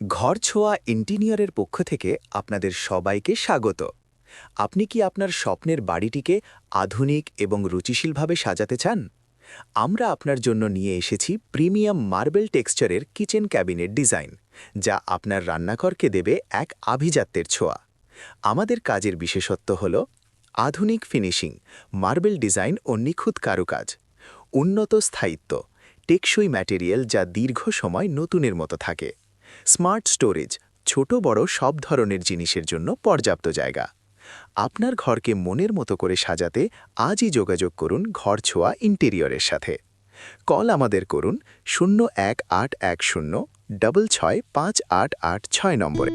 ঘরছোয়া ইন্টিরিয়রের পক্ষ থেকে আপনাদের সবাইকে স্বাগত। আপনি কি আপনার স্বপ্নের বাড়িটিকে আধুনিক এবং রুচিশীলভাবে সাজাতে চান? আমরা আপনার জন্য নিয়ে এসেছি প্রিমিয়াম মার্বেল টেক্সচারের কিচেন ক্যাবিনেট ডিজাইন, যা আপনার রান্নাঘরকে দেবে এক আভিজাত্যের ছোঁয়া। আমাদের কাজের বিশেষত্ব হল আধুনিক ফিনিশিং, মার্বেল ডিজাইন ও নিখুঁত কারুকাজ, উন্নত স্থায়িত্ব, টেকসই ম্যাটেরিয়াল যা দীর্ঘ সময় নতুনের মতো থাকে, স্মার্ট স্টোরেজ, ছোট বড় সব ধরনের জিনিসের জন্য পর্যাপ্ত জায়গা। আপনার ঘরকে মনের মতো করে সাজাতে আজই যোগাযোগ করুন ঘরছোয়া ইন্টেরিয়রের সাথে। কল আমাদের করুন 018110 66588 নম্বরে।